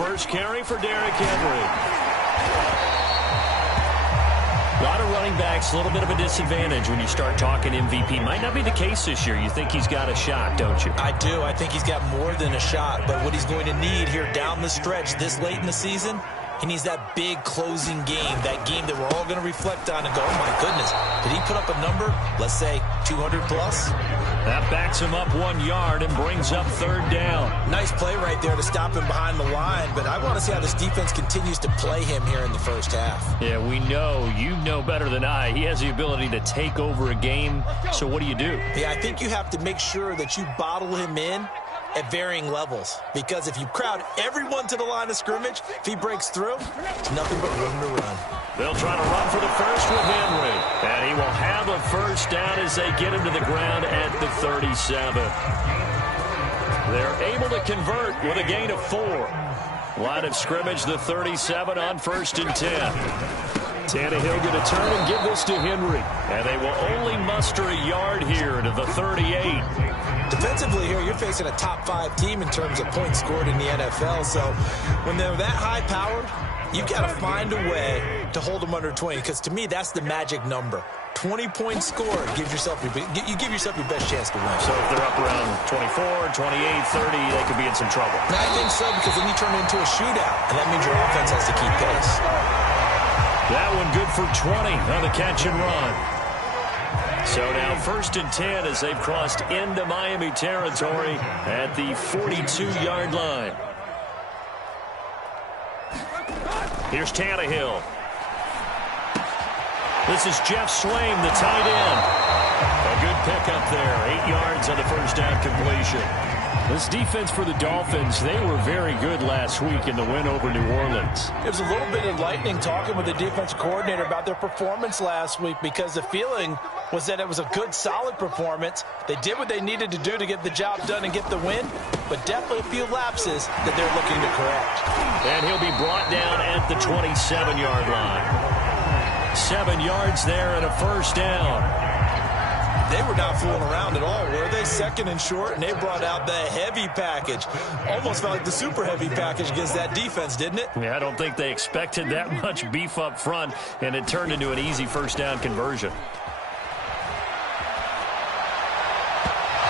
first carry for Derrick Henry. A lot of running backs, a little bit of a disadvantage when you start talking MVP. Might not be the case this year. You think he's got a shot, don't you? I do. I think he's got more than a shot. But what he's going to need here down the stretch this late in the season, he needs that big closing game, that game that we're all going to reflect on and go, oh, my goodness, did he put up a number, let's say, 200 plus? That backs him up 1 yard and brings up third down. Nice play right there to stop him behind the line, but I want to see how this defense continues to play him here in the first half. Yeah, we know, you know better than I, he has the ability to take over a game, so what do you do? Yeah, I think you have to make sure that you bottle him in at varying levels, because if you crowd everyone to the line of scrimmage, if he breaks through, it's nothing but room to run. They'll try to run for the first with Henry, and he will have a first down as they get him to the ground at the 37. They're able to convert with a gain of 4. Line of scrimmage, the 37 on 1st and 10. Tannehill going to turn and give this to Henry, and they will only muster a yard here to the 38. Defensively here, you're facing a top 5 team in terms of points scored in the NFL. So when they're that high-powered, you've got to find a way to hold them under 20, because to me, that's the magic number. 20 points scored, you give yourself your best chance to win. So if they're up around 24, 28, 30, they could be in some trouble. And I think so, because then you turn it into a shootout, and that means your offense has to keep pace. That one good for 20 on the catch and run. So now 1st and 10 as they've crossed into Miami territory at the 42-yard line. Here's Tannehill. This is Jeff Swaim, the tight end. A good pickup there. 8 yards on the first down completion. This defense for the Dolphins, they were very good last week in the win over New Orleans. It was a little bit enlightening talking with the defense coordinator about their performance last week, because the feeling was that it was a good, solid performance. They did what they needed to do to get the job done and get the win, but definitely a few lapses that they're looking to correct. And he'll be brought down at the 27-yard line. 7 yards there and a first down. They were not fooling around at all, were they? 2nd and short, and they brought out the heavy package. Almost felt like the super heavy package against that defense, didn't it? Yeah, I don't think they expected that much beef up front, and it turned into an easy first down conversion.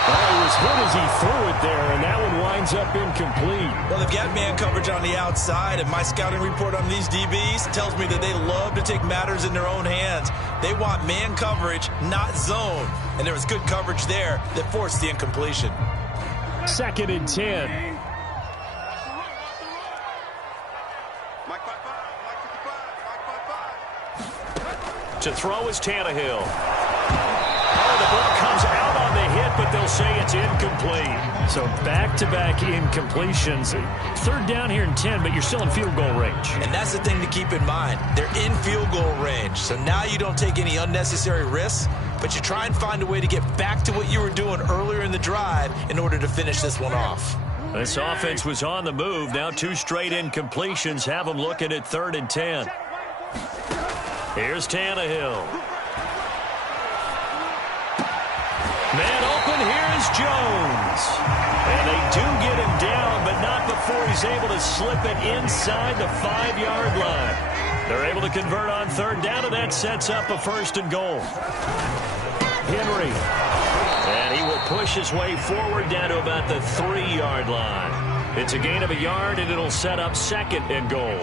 Well, it was hit as he threw it there, and that one winds up incomplete. Well, they've got man coverage on the outside, and my scouting report on these DBs tells me that they love to take matters in their own hands. They want man coverage, not zone. And there was good coverage there that forced the incompletion. 2nd and 10. To throw is Tannehill. Oh, the ball comes out on the hit, but they'll say it's incomplete. So back-to-back incompletions. 3rd down here and 10, but you're still in field goal range. And that's the thing to keep in mind. They're in field goal range. So now you don't take any unnecessary risks, but you try and find a way to get back to what you were doing earlier in the drive in order to finish this one off. This offense was on the move. Now 2 straight incompletions have them looking at 3rd and 10. Here's Tannehill. Man open, here is Jones. And they do get him down, but not before he's able to slip it inside the 5-yard line. They're able to convert on 3rd down, and that sets up a 1st and goal. Henry. And he will push his way forward down to about the 3-yard line. It's a gain of a yard, and it'll set up 2nd and goal.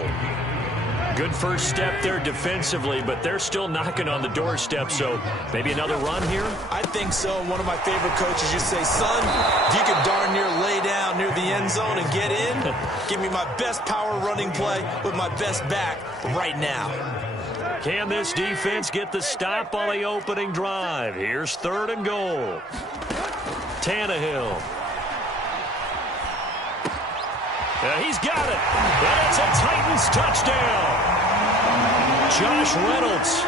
Good first step there defensively, but they're still knocking on the doorstep, so maybe another run here? I think so. One of my favorite coaches used to say, son, if you could darn near lay down near the end zone and get in, give me my best power running play with my best back right now. Can this defense get the stop on the opening drive? Here's 3rd and goal. Tannehill. He's got it. And it's a Titans touchdown. Josh Reynolds,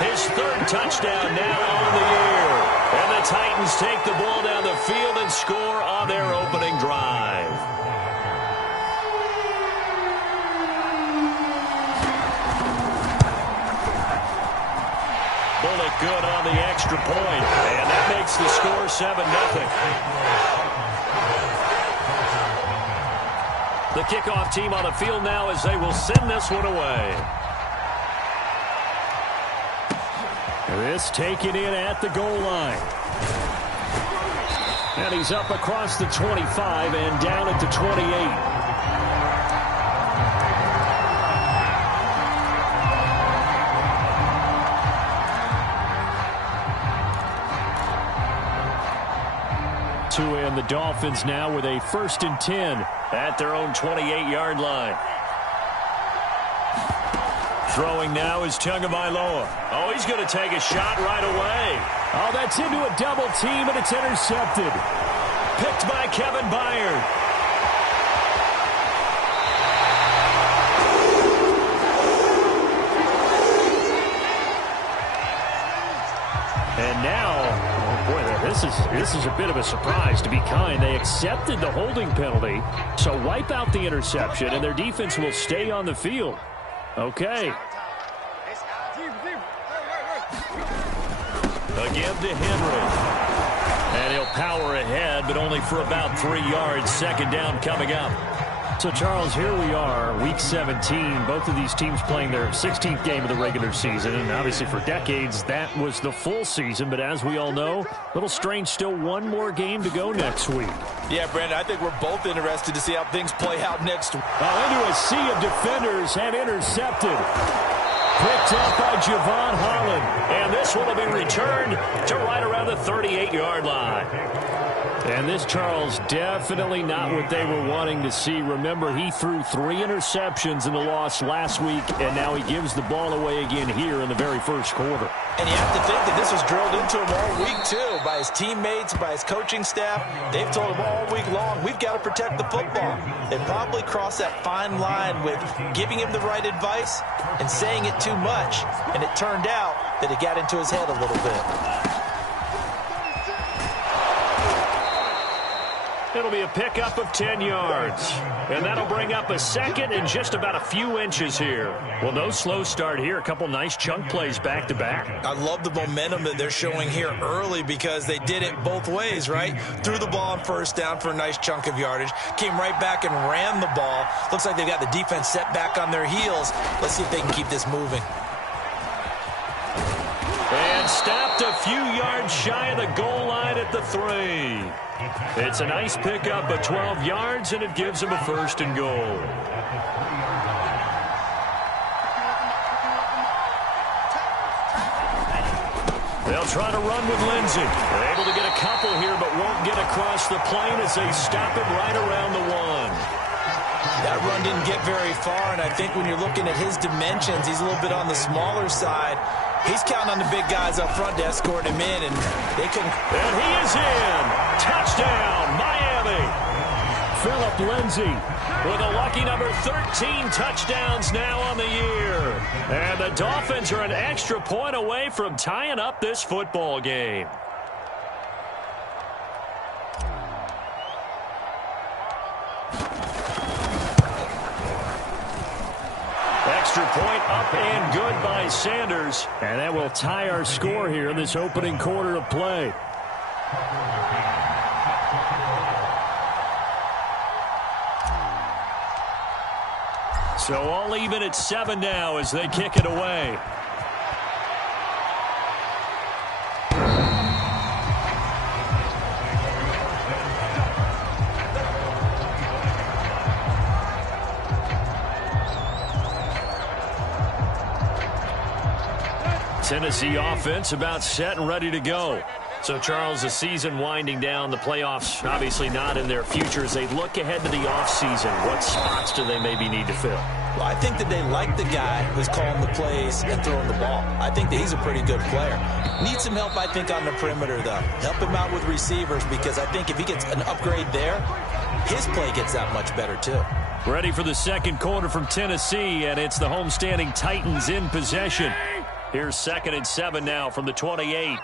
his 3rd touchdown now on the year. And the Titans take the ball down the field and score on their opening drive. Bullock good on the extra point. And that makes the score 7-0. The kickoff team on the field now as they will send this one away. This taken in at the goal line. And he's up across the 25 and down at the 28. And the Dolphins now with a 1st and 10 at their own 28-yard line. Throwing now is Tagovailoa. Oh, he's going to take a shot right away. Oh, that's into a double team, and it's intercepted. Picked by Kevin Byard. And now, oh boy, this is a bit of a surprise, to be kind. They accepted the holding penalty, so wipe out the interception, and their defense will stay on the field. Okay. Again to Henry. And he'll power ahead, but only for about 3 yards. 2nd down coming up. So, Charles, here we are, Week 17. Both of these teams playing their 16th game of the regular season. And obviously for decades, that was the full season. But as we all know, a little strange, still one more game to go next week. Yeah, Brandon, I think we're both interested to see how things play out next week. Into a sea of defenders and intercepted. Picked up by Javon Holland. And this one will be returned to right around the 38-yard line. And this, Charles, definitely not what they were wanting to see. Remember, he threw 3 interceptions in the loss last week, and now he gives the ball away again here in the very first quarter. And you have to think that this was drilled into him all week, too, by his teammates, by his coaching staff. They've told him all week long, we've got to protect the football. They probably crossed that fine line with giving him the right advice and saying it too much. And it turned out that it got into his head a little bit. It'll be a pickup of 10 yards. And that'll bring up a 2nd and just about a few inches here. Well, no slow start here. A couple nice chunk plays back-to-back. I love the momentum that they're showing here early because they did it both ways, right? Threw the ball on 1st down for a nice chunk of yardage. Came right back and ran the ball. Looks like they've got the defense set back on their heels. Let's see if they can keep this moving. And stopped a few yards shy of the goal line at the 3. It's a nice pickup of 12 yards, and it gives him a 1st and goal. They'll try to run with Lindsey. They're able to get a couple here, but won't get across the plane as they stop him right around the 1. That run didn't get very far, and I think when you're looking at his dimensions, he's a little bit on the smaller side. He's counting on the big guys up front to escort him in, and they couldn't. And he is in. Touchdown, Miami. Phillip Lindsay with a lucky number 13 touchdowns now on the year. And the Dolphins are an extra point away from tying up this football game. Extra point up and good by Sanders. And that will tie our score here in this opening quarter of play. So all even at 7 now as they kick it away. Tennessee offense about set and ready to go. So, Charles, the season winding down, the playoffs obviously not in their future. As they look ahead to the offseason, what spots do they maybe need to fill? Well, I think that they like the guy who's calling the plays and throwing the ball. I think that he's a pretty good player. Needs some help, I think, on the perimeter, though. Help him out with receivers because I think if he gets an upgrade there, his play gets that much better, too. Ready for the second quarter from Tennessee, and it's the homestanding Titans in possession. Here's 2nd and 7 now from the 28.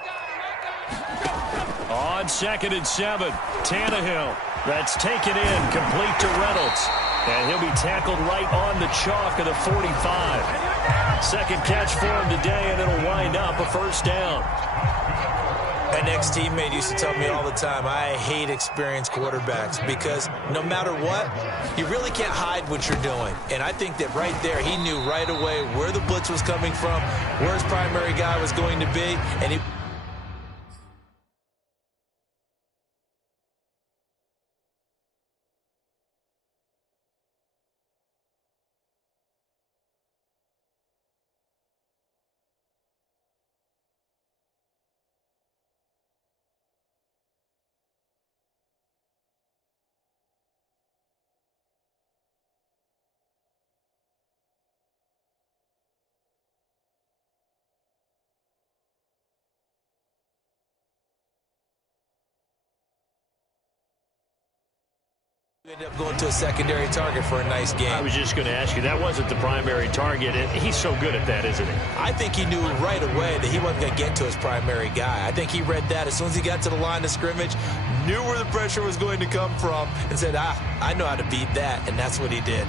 On 2nd and 7, Tannehill. That's taken in, complete to Reynolds. And he'll be tackled right on the chalk of the 45. Second catch for him today, and it'll wind up a 1st down. An ex-teammate used to tell me all the time, I hate experienced quarterbacks because no matter what, you really can't hide what you're doing. And I think that right there, he knew right away where the blitz was coming from, where his primary guy was going to be, and he... ended up going to a secondary target for a nice game. I was just going to ask you, that wasn't the primary target. He's so good at that, isn't he? I think he knew right away that he wasn't going to get to his primary guy. I think he read that as soon as he got to the line of scrimmage, knew where the pressure was going to come from, and said, I know how to beat that, and that's what he did.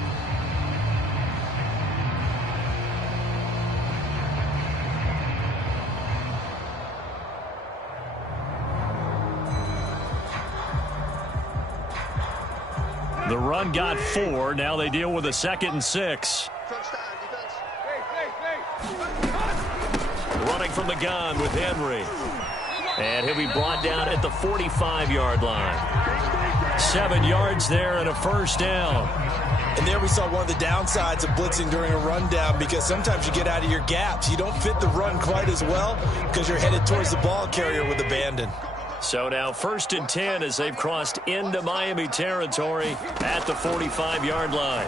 The run got 4. Now they deal with a 2nd and 6. Running from the gun with Henry. And he'll be brought down at the 45-yard line. 7 yards there and a first down. And there we saw one of the downsides of blitzing during a rundown, because sometimes you get out of your gaps. You don't fit the run quite as well because you're headed towards the ball carrier with abandon. So now 1st and 10 as they've crossed into Miami territory at the 45-yard line.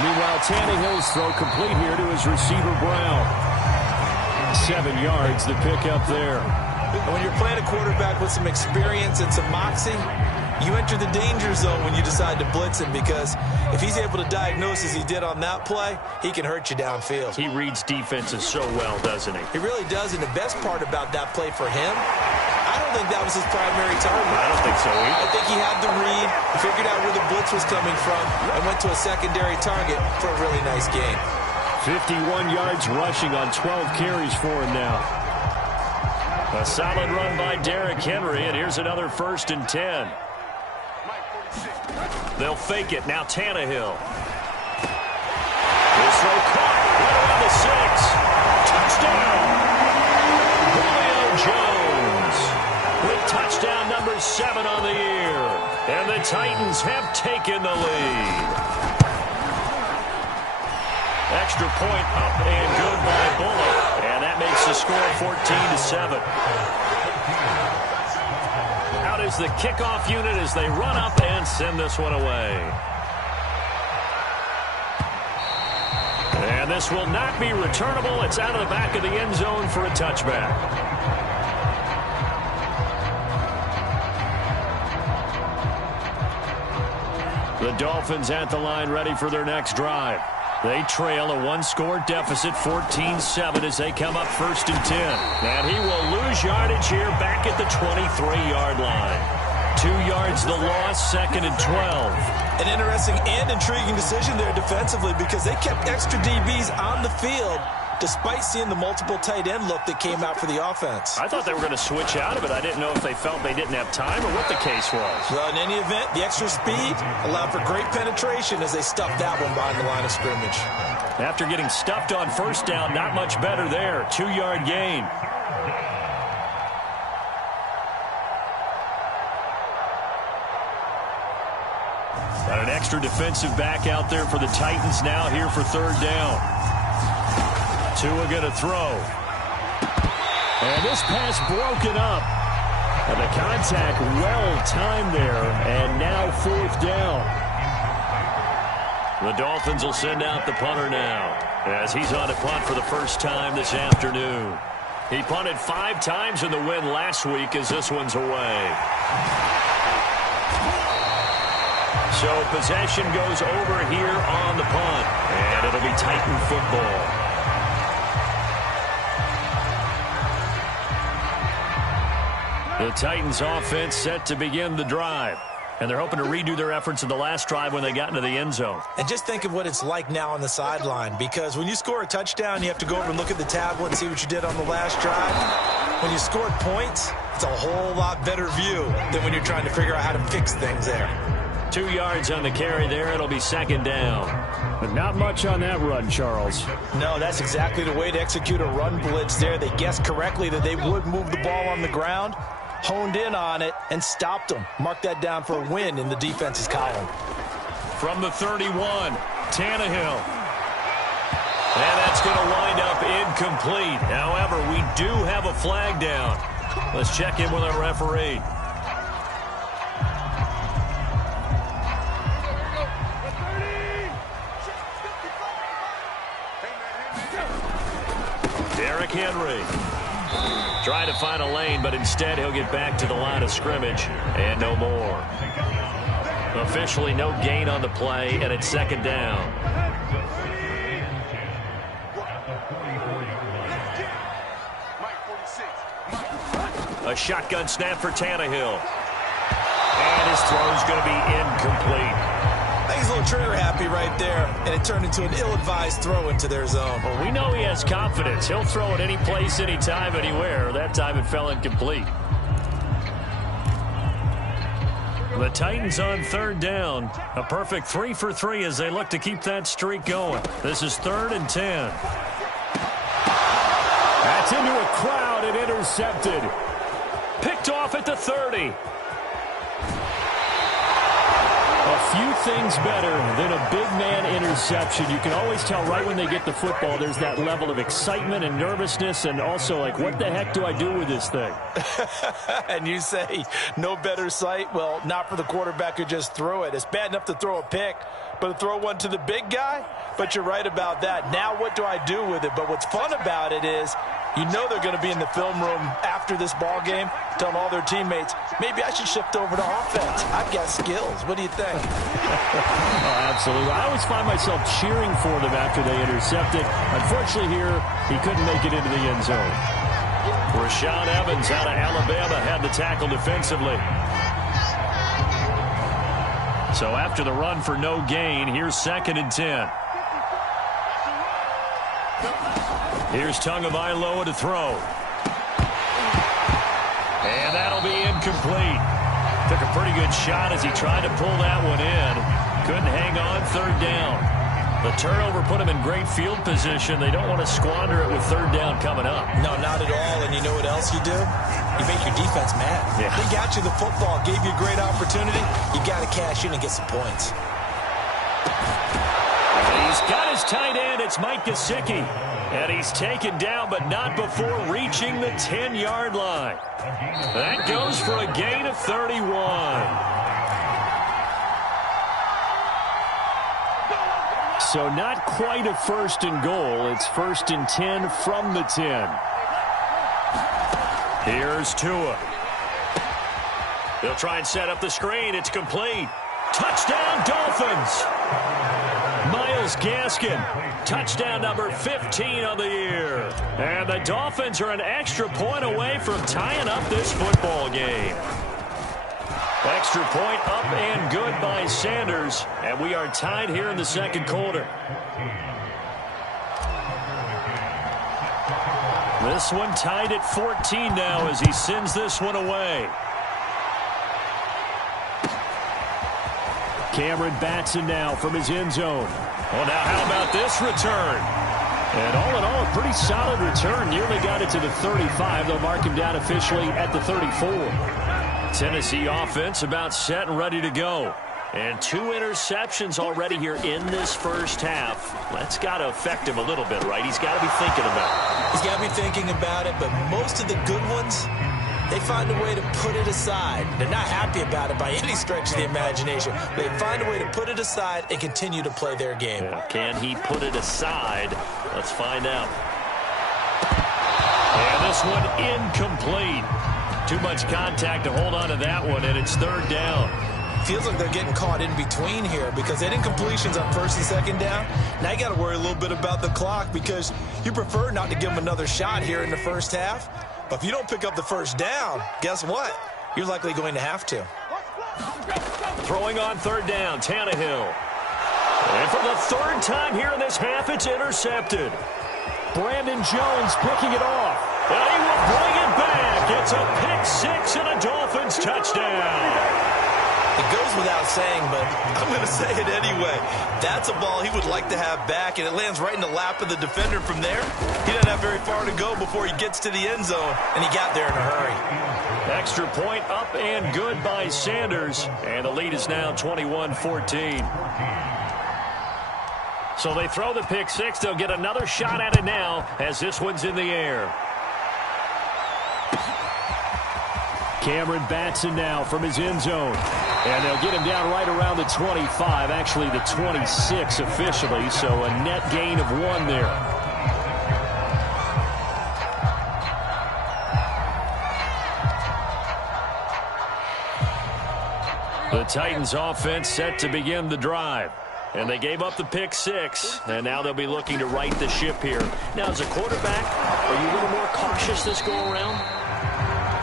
Meanwhile, Tannehill's throw complete here to his receiver, Brown. 7 yards, the pickup there. And when you're playing a quarterback with some experience and some moxie, you enter the danger zone when you decide to blitz him, because if he's able to diagnose as he did on that play, he can hurt you downfield. He reads defenses so well, doesn't he? He really does, and the best part about that play for him, I don't think that was his primary target. I don't think so either. I think he had the read, figured out where the blitz was coming from, and went to a secondary target for a really nice gain. 51 yards rushing on 12 carries for him now. A solid run by Derrick Henry, and here's another 1st and 10. They'll fake it. Now Tannehill. This throw caught right around the 6. Touchdown. Julio Jones with touchdown number 7 on the year. And the Titans have taken the lead. Extra point up and good by Bullock. And that makes the score 14-7. Out is the kickoff unit as they run up and send this one away. And this will not be returnable. It's out of the back of the end zone for a touchback. The Dolphins at the line ready for their next drive. They trail a 1-score deficit, 14-7, as they come up 1st and 10. And he will lose yardage here back at the 23-yard line. 2 yards the loss, 2nd and 12. An interesting and intriguing decision there defensively, because they kept extra DBs on the field despite seeing the multiple tight end look that came out for the offense. I thought they were going to switch out of it. I didn't know if they felt they didn't have time or what the case was. Well, in any event, the extra speed allowed for great penetration as they stuffed that one behind the line of scrimmage. After getting stuffed on 1st down, not much better there. 2-yard gain. Got an extra defensive back out there for the Titans now here for 3rd down. Tua going to throw. And this pass broken up. And the contact well timed there. And now 4th down. The Dolphins will send out the punter now, as he's on a punt for the first time this afternoon. He punted 5 times in the win last week, as this one's away. So possession goes over here on the punt. And it'll be Titan football. The Titans offense set to begin the drive. And they're hoping to redo their efforts in the last drive when they got into the end zone. And just think of what it's like now on the sideline, because when you score a touchdown, you have to go over and look at the tablet and see what you did on the last drive. When you scored points, it's a whole lot better view than when you're trying to figure out how to fix things there. 2 yards on the carry there. It'll be second down. But not much on that run, Charles. No, that's exactly the way to execute a run blitz there. They guessed correctly that they would move the ball on the ground, honed in on it, and stopped them. Mark that down for a win in the defense's column. From the 31, Tannehill. And that's going to wind up incomplete. However, we do have a flag down. Let's check in with our referee. Derrick Henry trying to find a lane, but instead he'll get back to the line of scrimmage and no more. Officially no gain on the play, and it's second down. A shotgun snap for Tannehill. And his throw's going to be incomplete. I think he's a little trigger happy right there, and it turned into an ill-advised throw into their zone. Well, we know he has confidence. He'll throw it any place, anytime, anywhere. That time it fell incomplete. The Titans on third down. A perfect 3 for 3 as they look to keep that streak going. This is 3rd and 10. That's into a crowd and intercepted. Picked off at the 30. A few things better than a big man interception. You can always tell right when they get the football, there's that level of excitement and nervousness, and also like, what the heck do I do with this thing? And you say, no better sight? Well, not for the quarterback who just threw it. It's bad enough to throw a pick, but to throw one to the big guy? But you're right about that. Now what do I do with it? But what's fun about it is, you know they're going to be in the film room after this ball game, telling all their teammates, maybe I should shift over to offense. I've got skills. What do you think? Oh, absolutely. I always find myself cheering for them after they intercepted. Unfortunately here, he couldn't make it into the end zone. Rashaan Evans out of Alabama had the tackle defensively. So after the run for no gain, here's 2nd and 10. Here's Tagovailoa to throw. And that'll be incomplete. Took a pretty good shot as he tried to pull that one in. Couldn't hang on, 3rd down. The turnover put him in great field position. They don't want to squander it with 3rd down coming up. No, not at all. And you know what else you do? You make your defense mad. Yeah. They got you the football, gave you a great opportunity. You got to cash in and get some points. He's got his tight end. It's Mike Gesicki. And he's taken down, but not before reaching the 10-yard line. That goes for a gain of 31. So not quite a 1st and goal. It's 1st and 10 from the 10. Here's Tua. They'll try and set up the screen. It's complete. Touchdown, Dolphins. Myles Gaskin, touchdown number 15 on the year. And the Dolphins are an extra point away from tying up this football game. Extra point up and good by Sanders. And we are tied here in the 2nd quarter. This one tied at 14 now as he sends this one away. Cameron Batson now from his end zone. Well, now how about this return? And all in all, a pretty solid return. Nearly got it to the 35. They'll mark him down officially at the 34. Tennessee offense about set and ready to go. And 2 interceptions already here in this first half. That's got to affect him a little bit, right? He's got to be thinking about it. He's got to be thinking about it, but most of the good ones, they find a way to put it aside. They're not happy about it by any stretch of the imagination. They find a way to put it aside and continue to play their game. Yeah. Can he put it aside? Let's find out. And this one incomplete. Too much contact to hold on to that one, and it's 3rd down. Feels like they're getting caught in between here because they had incompletions on 1st and 2nd down. Now you got to worry a little bit about the clock because you prefer not to give them another shot here in the first half. But if you don't pick up the 1st down, guess what? You're likely going to have to. Throwing on third down, Tannehill. And for the third time here in this half, it's intercepted. Brandon Jones picking it off. And he will bring it back. It's a pick-6 and a Dolphins touchdown. It goes without saying, but I'm going to say it anyway. That's a ball he would like to have back, and it lands right in the lap of the defender from there. He doesn't have very far to go before he gets to the end zone, and he got there in a hurry. Extra point up and good by Sanders, and the lead is now 21-14. So they throw the pick-6. They'll get another shot at it now as this one's in the air. Cameron Batson now from his end zone. And they'll get him down right around the 25, actually the 26 officially, so a net gain of 1 there. The Titans offense set to begin the drive. And they gave up the pick-6, and now they'll be looking to right the ship here. Now, as a quarterback, are you a little more cautious this go-around?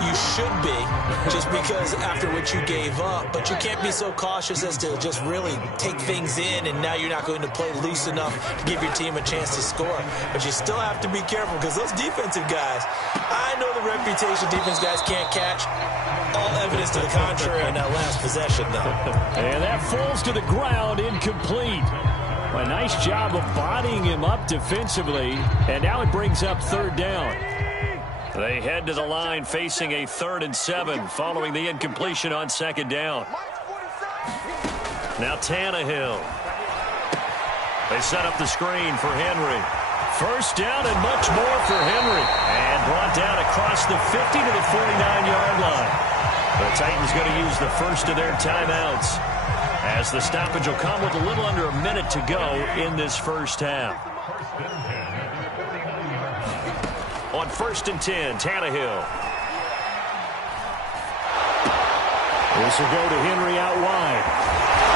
You should be, just because after what you gave up, but you can't be so cautious as to just really take things in, and now you're not going to play loose enough to give your team a chance to score. But you still have to be careful, because those defensive guys, I know the reputation defense guys can't catch. All evidence to the contrary on that last possession, though. And that falls to the ground, incomplete. A nice job of bodying him up defensively, and now it brings up third down. They head to the line facing a 3rd and 7 following the incompletion on second down. Now Tannehill. They set up the screen for Henry. First down and much more for Henry. And brought down across the 50 to the 49-yard line. The Titans going to use the first of their timeouts as the stoppage will come with a little under a minute to go in this first half. On 1st and 10, Tannehill. This will go to Henry out wide.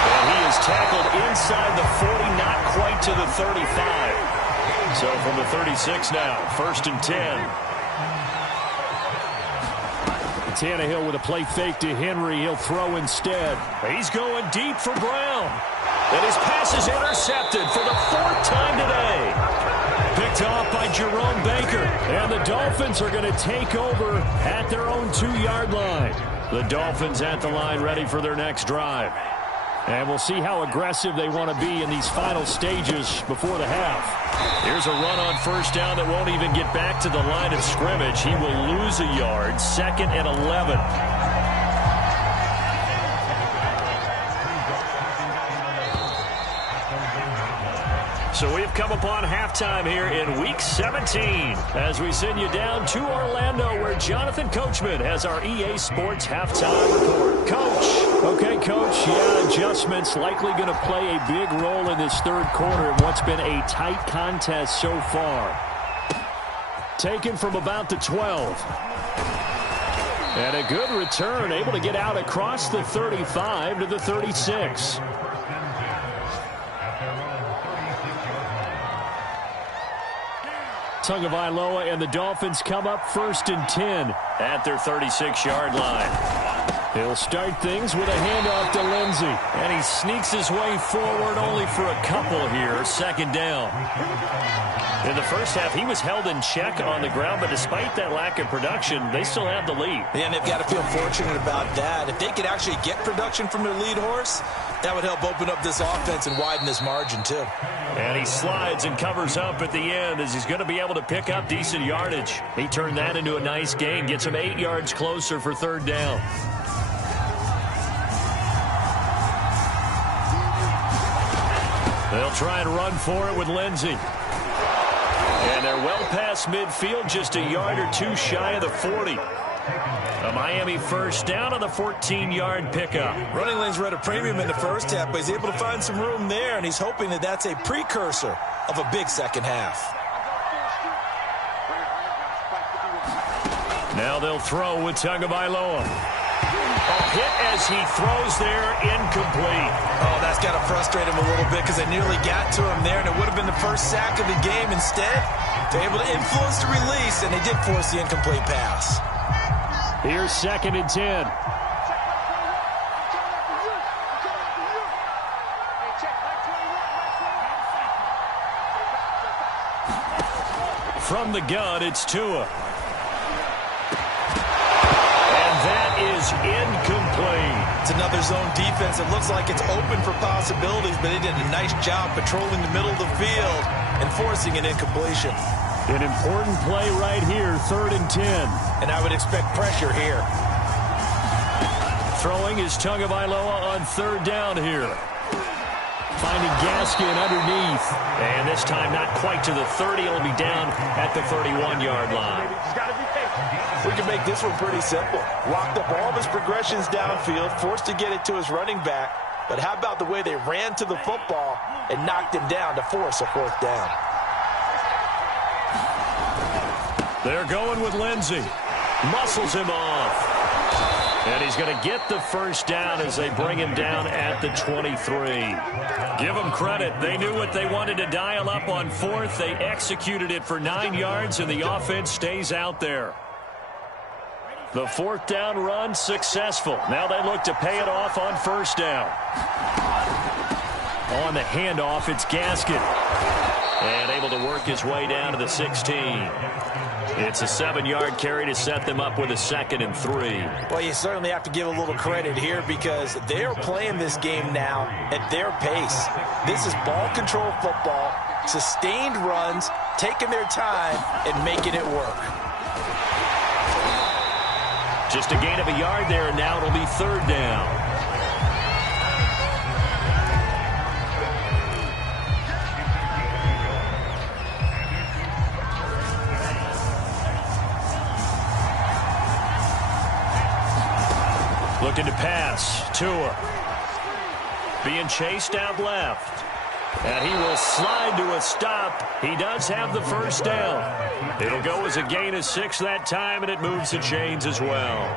And he is tackled inside the 40, not quite to the 35. So from the 36 now, 1st and 10. Tannehill with a play fake to Henry. He'll throw instead. He's going deep for Brown. And his pass is intercepted for the 4th time today. Picked off by Jerome Baker. And the Dolphins are going to take over at their own 2-yard line. The Dolphins at the line ready for their next drive. And we'll see how aggressive they want to be in these final stages before the half. Here's a run on first down that won't even get back to the line of scrimmage. He will lose a yard. 2nd and 11. So we've come upon halftime here in Week 17 as we send you down to Orlando where Jonathan Coachman has our EA Sports halftime report. Coach. Okay, Coach. Yeah, adjustments likely going to play a big role in this third quarter in what's been a tight contest so far. Taken from about the 12. And a good return, able to get out across the 35 to the 36. Tagovailoa and the Dolphins come up 1st and 10 at their 36-yard line. He'll start things with a handoff to Lindsey. And he sneaks his way forward only for a couple here. 2nd down. In the first half, he was held in check on the ground, but despite that lack of production, they still have the lead. And they've got to feel fortunate about that. If they could actually get production from their lead horse, that would help open up this offense and widen this margin, too. And he slides and covers up at the end as he's going to be able to pick up decent yardage. He turned that into a nice gain, gets him 8 yards closer for 3rd down. They'll try and run for it with Lindsey. And they're well past midfield, just a yard or two shy of the 40. A Miami first down on the 14-yard pickup. Running lanes were at a premium in the first half, but he's able to find some room there, and he's hoping that that's a precursor of a big second half. Now they'll throw with Tagovailoa. A hit as he throws there, incomplete. Oh, that's got to frustrate him a little bit because they nearly got to him there, and it would have been the first sack of the game. Instead, they're able to influence the release, and they did force the incomplete pass. Here's 2nd and 10. From the gun, it's Tua. And that is incomplete. It's another zone defense. It looks like it's open for possibilities, but they did a nice job patrolling the middle of the field and forcing an incompletion. An important play right here, 3rd and 10. And I would expect pressure here. Throwing is Tagovailoa on 3rd down here. Finding Gaskin underneath. And this time not quite to the 30. It'll be down at the 31-yard line. We can make this one pretty simple. Locked up all of his progressions downfield, forced to get it to his running back. But how about the way they ran to the football and knocked him down to force a 4th down? They're going with Lindsey. Muscles him off. And he's going to get the 1st down as they bring him down at the 23. Give them credit. They knew what they wanted to dial up on 4th. They executed it for 9 yards, and the offense stays out there. The 4th down run successful. Now they look to pay it off on 1st down. On the handoff, it's Gaskin. And able to work his way down to the 16. It's a 7-yard carry to set them up with a 2nd and 3. Well, you certainly have to give a little credit here because they're playing this game now at their pace. This is ball control football, sustained runs, taking their time, and making it work. Just a gain of a yard there, and now it'll be 3rd down. Looking to pass. Tua. Being chased out left. And he will slide to a stop. He does have the 1st down. It'll go as a gain of 6 that time, and it moves the chains as well.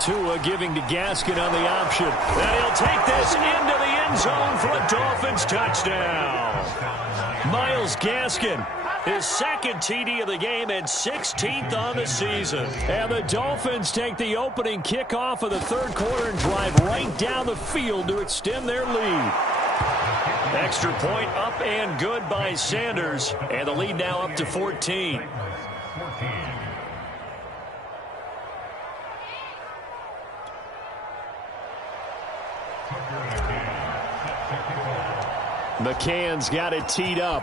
Tua giving to Gaskin on the option. And he'll take this into the end zone for a Dolphins touchdown. Myles Gaskin. His 2nd TD of the game and 16th on the season. And the Dolphins take the opening kickoff of the 3rd quarter and drive right down the field to extend their lead. Extra point up and good by Sanders. And the lead now up to 14. McCann's got it teed up.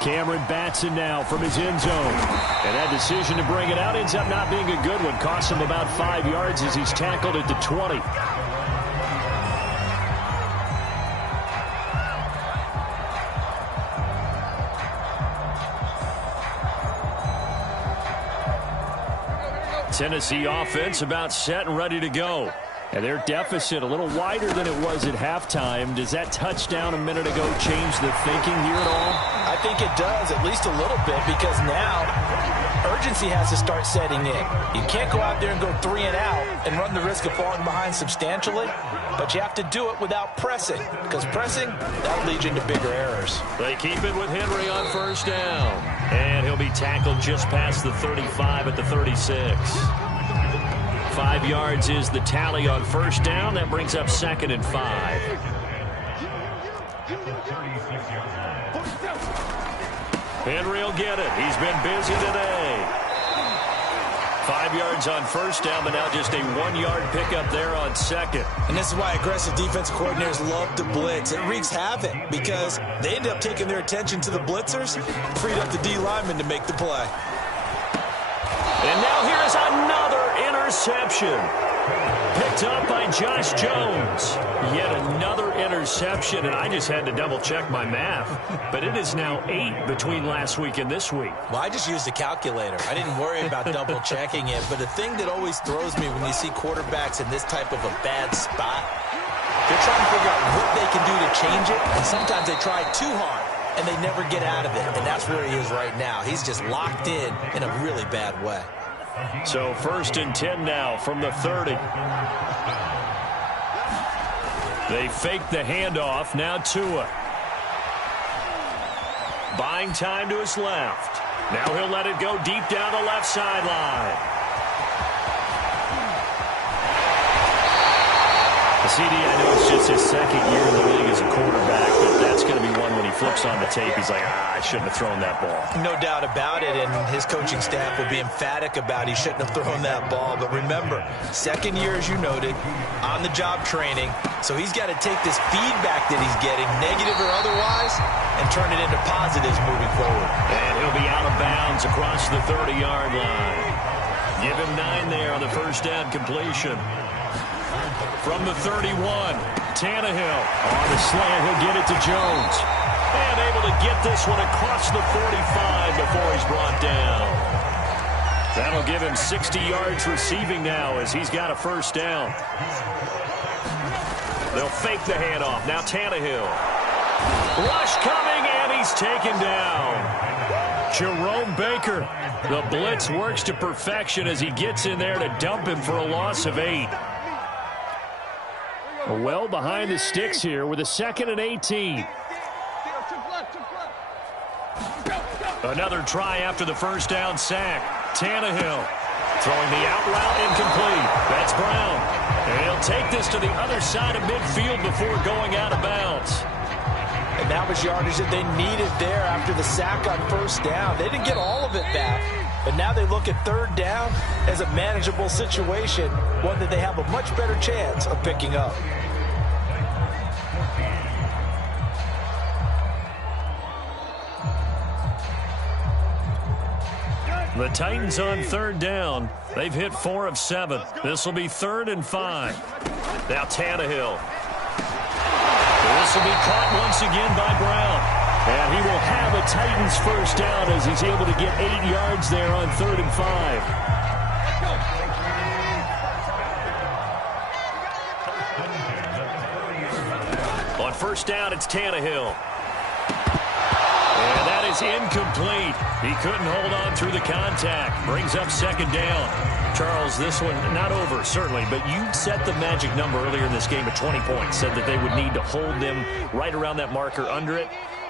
Cameron Batson now from his end zone. And that decision to bring it out ends up not being a good one. Costs him about 5 yards as he's tackled at the 20. Tennessee offense about set and ready to go. And their deficit a little wider than it was at halftime. Does that touchdown a minute ago change the thinking here at all? I think it does, at least a little bit, because now urgency has to start setting in. You can't go out there and go 3 and out and run the risk of falling behind substantially, but you have to do it without pressing, because pressing, that leads you into bigger errors. They keep it with Henry on 1st down. And he'll be tackled just past the 35 at the 36. 5 yards is the tally on 1st down. That brings up 2nd and 5. Henry will get it. He's been busy today. 5 yards on 1st down, but now just a 1-yard pickup there on 2nd. And this is why aggressive defensive coordinators love to blitz. It wreaks havoc because they end up taking their attention to the blitzers, freed up the D lineman to make the play. And now here is another interception. Picked up by Josh Jones. Yet another interception, and I just had to double-check my math. But it is now 8 between last week and this week. Well, I just used a calculator. I didn't worry about double-checking it. But the thing that always throws me when you see quarterbacks in this type of a bad spot, they're trying to figure out what they can do to change it, and sometimes they try too hard, and they never get out of it. And that's where he is right now. He's just locked in a really bad way. So 1st and 10 now from the 30. They fake the handoff. Now Tua. Buying time to his left. Now he'll let it go deep down the left sideline. CD, I know it's just his second year in the league as a quarterback, but that's going to be one when he flips on the tape. He's like, I shouldn't have thrown that ball. No doubt about it, and his coaching staff will be emphatic about he shouldn't have thrown that ball. But remember, second year, as you noted, on-the-job training, so he's got to take this feedback that he's getting, negative or otherwise, and turn it into positives moving forward. And he'll be out of bounds across the 30-yard line. Give him 9 there on the first down completion. From the 31, Tannehill on the slant. He'll get it to Jones. And able to get this one across the 45 before he's brought down. That'll give him 60 yards receiving now as he's got a first down. They'll fake the handoff. Now Tannehill. Rush coming, and he's taken down. Jerome Baker. The blitz works to perfection as he gets in there to dump him for a loss of 8. Well behind the sticks here with a 2nd and 18. Another try after the first down sack. Tannehill throwing the out route incomplete. That's Brown. And he'll take this to the other side of midfield before going out of bounds. And that was yardage that they needed there after the sack on first down. They didn't get all of it back, but now they look at third down as a manageable situation, one that they have a much better chance of picking up. The Titans on third down. They've hit 4 of 7. This will be 3rd and 5. Now Tannehill. This will be caught once again by Brown. And he will have a Titans first down as he's able to get 8 yards there on 3rd and 5. On first down, it's Tannehill. And that is incomplete. He couldn't hold on through the contact. Brings up 2nd down. Charles, this one not over, certainly, but you set the magic number earlier in this game at 20 points. Said that they would need to hold them right around that marker under it.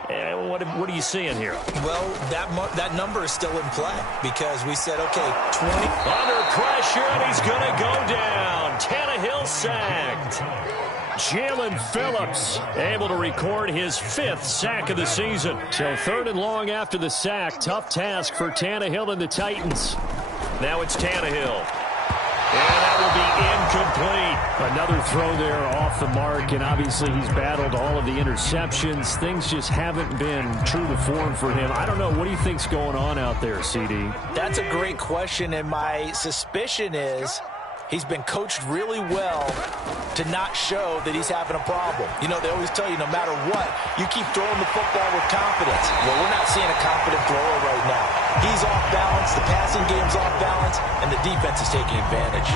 What are you seeing here? Well, that number is still in play because we said, okay, 20. Under pressure, and he's going to go down. Tannehill sacked. Jalen Phillips able to record his 5th sack of the season. So 3rd and long after the sack. Tough task for Tannehill and the Titans. Now it's Tannehill. And that will be incomplete. Another throw there off the mark, and obviously he's battled all of the interceptions. Things just haven't been true to form for him. I don't know. What do you think's going on out there, CD? That's a great question, and my suspicion is he's been coached really well to not show that he's having a problem. You know, they always tell you no matter what, you keep throwing the football with confidence. Well, we're not seeing a confident thrower right now. He's off balance, the passing game's off balance, and the defense is taking advantage.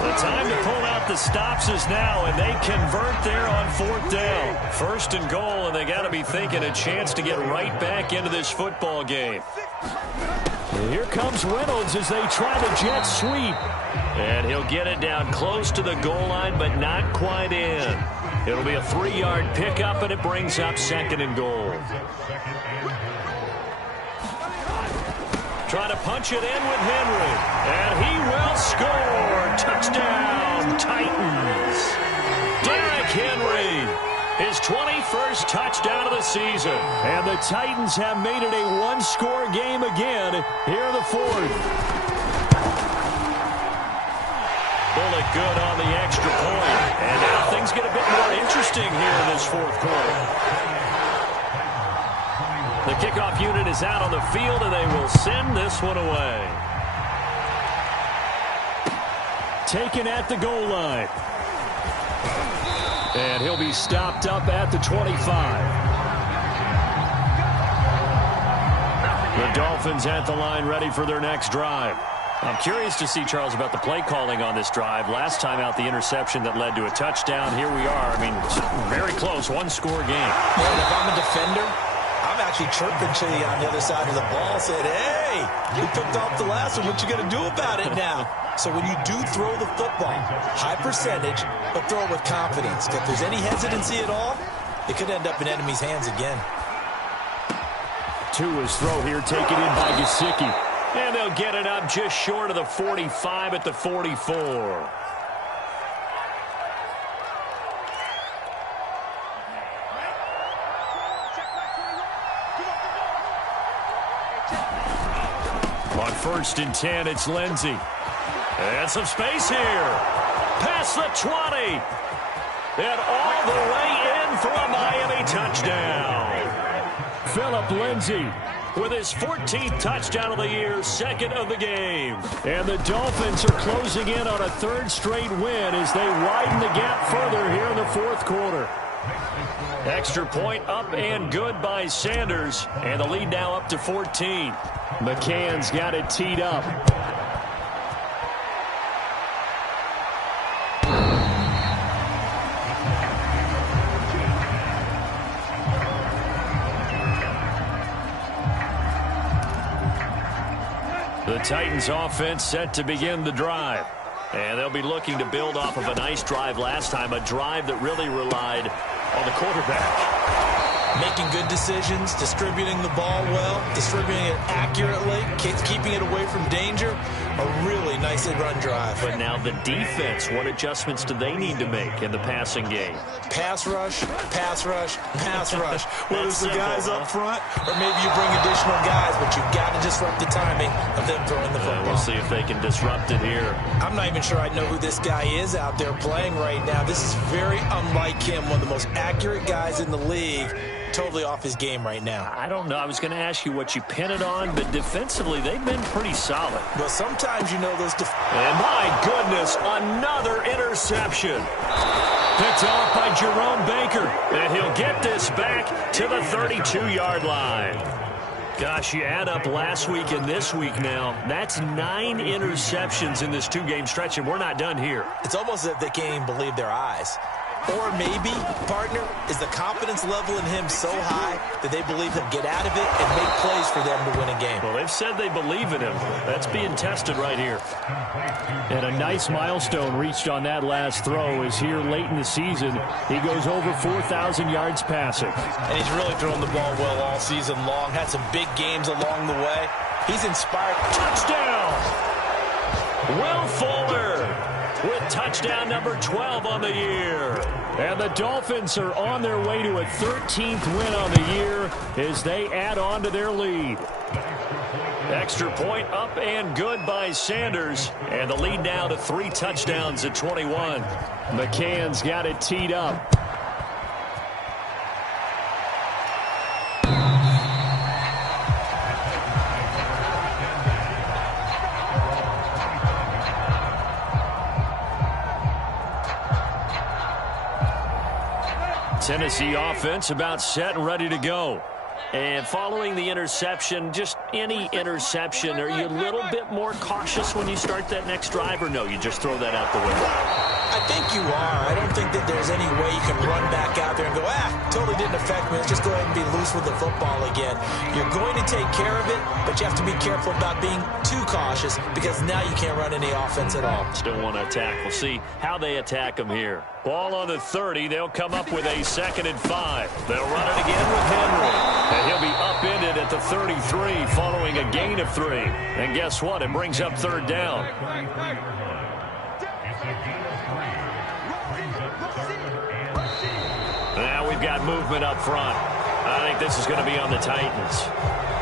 The time to pull out the stops is now, and they convert there on 4th down. 1st and goal, and they got to be thinking a chance to get right back into this football game. And here comes Reynolds as they try the jet sweep. And he'll get it down close to the goal line, but not quite in. It'll be a 3-yard pickup, and it brings up 2nd and goal. Trying to punch it in with Henry. And he will score. Touchdown, Titans. Derrick Henry. His 21st touchdown of the season. And the Titans have made it a 1-score game again here in the 4th. Bullet good on the extra point. And now things get a bit more interesting here in this 4th quarter. The kickoff unit is out on the field, and they will send this one away. Taken at the goal line. And he'll be stopped up at the 25. The Dolphins at the line ready for their next drive. I'm curious to see, Charles, about the play calling on this drive. Last time out, the interception that led to a touchdown. Here we are. I mean, very close, 1-score game. Well, if I'm a defender, I'm actually chirping to you on the other side of the ball, saying, hey, you picked off the last one. What you going to do about it now? So when you do throw the football, high percentage, but throw it with confidence. If there's any hesitancy at all, it could end up in enemy's hands again. Tua's throw here taken in by Gesicki. And they'll get it up just short of the 45 at the 44. On 1st and 10, it's Lindsey. And some space here. Past the 20. And all the way in for a Miami touchdown. Phillip Lindsay with his 14th touchdown of the year, 2nd of the game. And the Dolphins are closing in on a 3rd straight win as they widen the gap further here in the 4th quarter. Extra point up and good by Sanders. And the lead now up to 14. McCann's got it teed up. The Titans offense set to begin the drive. And they'll be looking to build off of a nice drive last time, a drive that really relied on the quarterback. Making good decisions, distributing the ball well, distributing it accurately, keeping it away from danger. A really nicely run drive. But now the defense, what adjustments do they need to make in the passing game? Pass rush, pass rush, pass rush. Whether it's the guys up front or maybe you bring additional guys, but you've got to disrupt the timing of them throwing the football. We'll see if they can disrupt it here. I'm not even sure I know who this guy is out there playing right now. This is very unlike him, one of the most accurate guys in the league. Totally off his game right now. I don't know. I was going to ask you what you pin it on, but defensively, they've been pretty solid. Well, sometimes you know those... And my goodness, another interception. Picked off by Jerome Baker. And he'll get this back to the 32-yard line. Gosh, you add up last week and this week now. That's 9 interceptions in this 2-game stretch, and we're not done here. It's almost as if they can't even believe their eyes. Or maybe, partner, is the confidence level in him so high that they believe he'll get out of it and make plays for them to win a game. Well, they've said they believe in him. That's being tested right here. And a nice milestone reached on that last throw is here late in the season. He goes over 4,000 yards passing. And he's really thrown the ball well all season long. Had some big games along the way. He's inspired. Touchdown! Will Fuller with touchdown number 12 on the year. And the Dolphins are on their way to a 13th win on the year as they add on to their lead. Extra point up and good by Sanders. And the lead now to 3 touchdowns at 21. McCann's got it teed up. Tennessee offense about set and ready to go. And following the interception, just any interception, are you a little bit more cautious when you start that next drive, or no, you just throw that out the window? I think you are. I don't think that there's any way you can run back out there and go, totally didn't affect me. Let's just go ahead and be loose with the football again. You're going to take care of it, but you have to be careful about being too cautious because now you can't run any offense at all. Still want to attack. We'll see how they attack them here. Ball on the 30. They'll come up with a 2nd and 5. They'll run it again with Henry. And he'll be upended at the 33 following a gain of 3. And guess what? It brings up 3rd down. Now we've got movement up front. I think this is going to be on the Titans.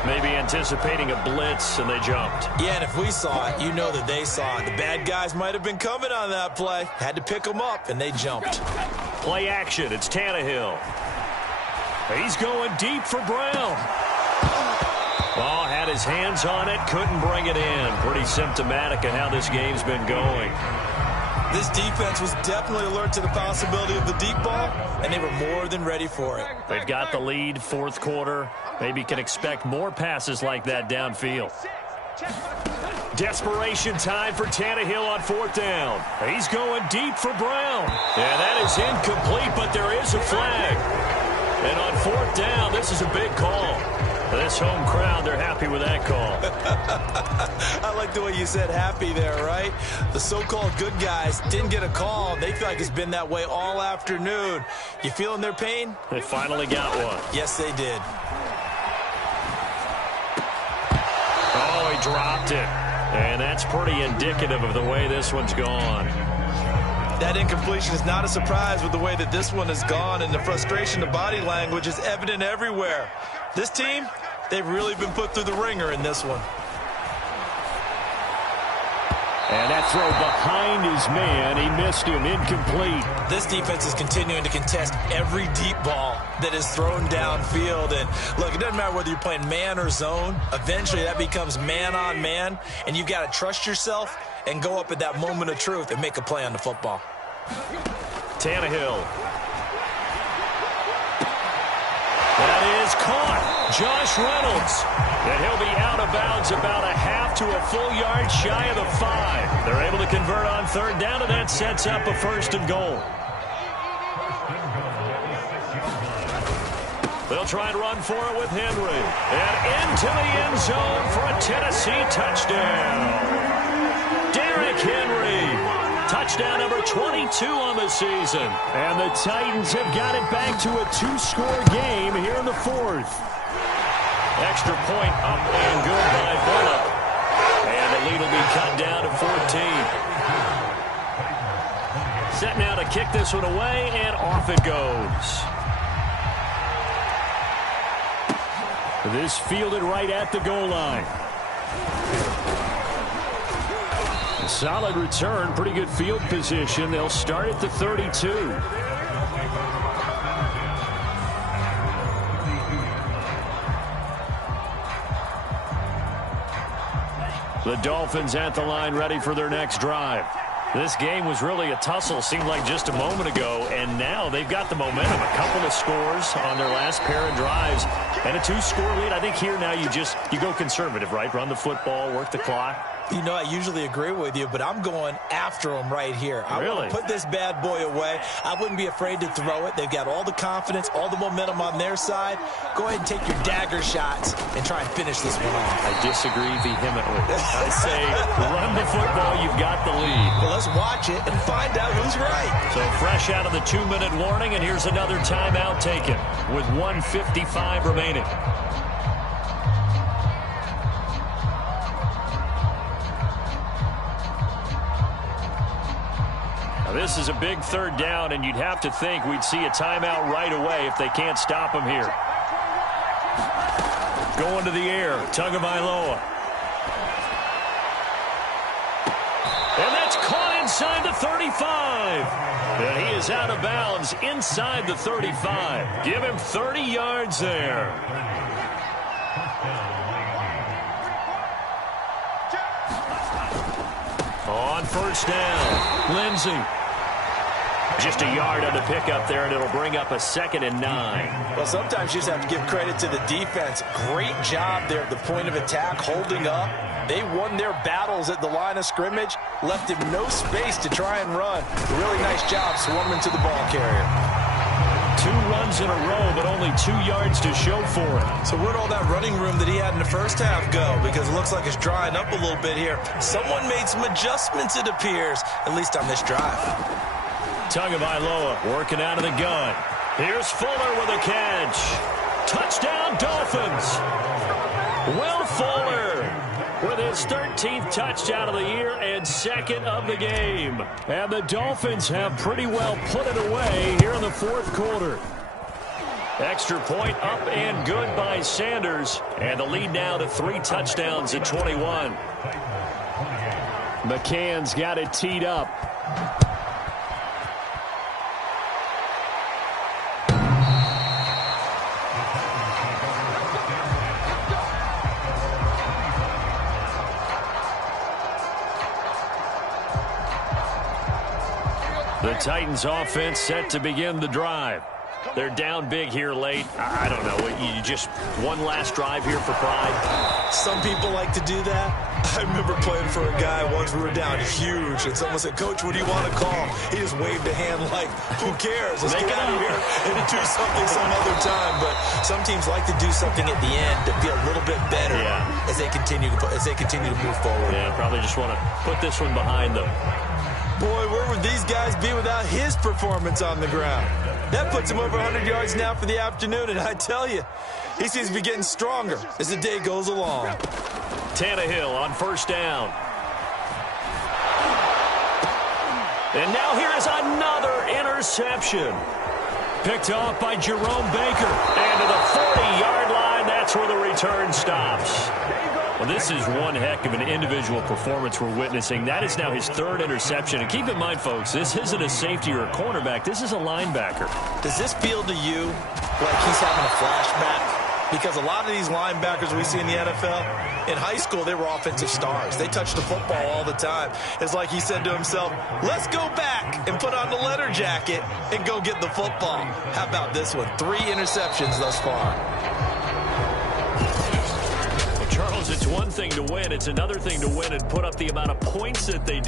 Maybe anticipating a blitz, and they jumped. Yeah, and if we saw it, you know that they saw it. The bad guys might have been coming on that play. Had to pick them up, and they jumped. Play action. It's Tannehill. He's going deep for Brown. Oh, had his hands on it, couldn't bring it in. Pretty symptomatic of how this game's been going. This defense was definitely alert to the possibility of the deep ball, and they were more than ready for it. They've got the lead, 4th quarter. Maybe can expect more passes like that downfield. Desperation time for Tannehill on 4th down. He's going deep for Brown. And that is incomplete, but there is a flag. And on 4th down, this is a big call. This home crowd, they're happy with that call. I like the way you said happy there, right? The so-called good guys didn't get a call. They feel like it's been that way all afternoon. You feeling their pain? They finally got one. Yes, they did. Oh, he dropped it. And that's pretty indicative of the way this one's gone. That incompletion is not a surprise with the way that this one has gone, and the frustration, the body language is evident everywhere. This team, they've really been put through the ringer in this one. And that throw behind his man, he missed him, incomplete. This defense is continuing to contest every deep ball that is thrown downfield. And look, it doesn't matter whether you're playing man or zone. Eventually that becomes man on man, and you've got to trust yourself and go up at that moment of truth and make a play on the football. Tannehill. That is caught. Josh Reynolds. And he'll be out of bounds about a half to a full yard shy of the 5. They're able to convert on third down, and that sets up a 1st and goal. They'll try and run for it with Henry. And into the end zone for a Tennessee touchdown. Derrick Henry. Touchdown number 22 on the season. And the Titans have got it back to a 2-score game here in the 4th. Extra point up and good by Bullock. And the lead will be cut down to 14. Set now to kick this one away, and off it goes. This fielded right at the goal line. Solid return, pretty good field position. They'll start at the 32. The Dolphins at the line, ready for their next drive. This game was really a tussle, seemed like just a moment ago, and now they've got the momentum. A couple of scores on their last pair of drives, and a 2-score lead. I think here now you go conservative, right? Run the football, work the clock. You know, I usually agree with you, but I'm going after them right here. I want to put this bad boy away. I wouldn't be afraid to throw it. They've got all the confidence, all the momentum on their side. Go ahead and take your dagger shots and try and finish this one off. I disagree vehemently. I say run the football. You've got the lead. Well, let's watch it and find out who's right. So fresh out of the 2-minute warning, and here's another timeout taken with 1:55 remaining. Now, this is a big third down, and you'd have to think we'd see a timeout right away if they can't stop him here. Going to the air, Tagovailoa. And that's caught inside the 35. And he is out of bounds inside the 35. Give him 30 yards there. On first down, Lindsey. Just a yard on the pickup there, and it'll bring up a 2nd and 9. Well, sometimes you just have to give credit to the defense. Great job there at the point of attack, holding up. They won their battles at the line of scrimmage, left him no space to try and run. Really nice job swarming to the ball carrier. 2 runs in a row, but only 2 yards to show for it. So where'd all that running room that he had in the first half go? Because it looks like it's drying up a little bit here. Someone made some adjustments, it appears, at least on this drive. Tagovailoa working out of the gun. Here's Fuller with a catch. Touchdown, Dolphins. Will Fuller with his 13th touchdown of the year and 2nd of the game. And the Dolphins have pretty well put it away here in the 4th quarter. Extra point up and good by Sanders. And the lead now to 3 touchdowns at 21. McCann's got it teed up. The Titans offense set to begin the drive. They're down big here late. I don't know. You just one last drive here for pride? Some people like to do that. I remember playing for a guy once. We were down huge, and someone said, "Coach, what do you want to call?" He just waved a hand like, "Who cares? Let's get out of here and do something some other time." But some teams like to do something at the end to feel a little bit better as they continue to move forward. Yeah, probably just want to put this one behind them. Boy, where would these guys be without his performance on the ground? That puts him over 100 yards now for the afternoon, and I tell you, he seems to be getting stronger as the day goes along. Tannehill on first down. And now here is another interception. Picked off by Jerome Baker. And to the 40-yard line, that's where the return stops. Well, this is one heck of an individual performance we're witnessing. That is now his third interception. And keep in mind, folks, this isn't a safety or a cornerback. This is a linebacker. Does this feel to you like he's having a flashback? Because a lot of these linebackers we see in the NFL, in high school, they were offensive stars. They touched the football all the time. It's like he said to himself, let's go back and put on the leather jacket and go get the football. How about this one? 3 interceptions thus far. Well, Charles, it's one thing to win. It's another thing to win and put up the amount of points that they did.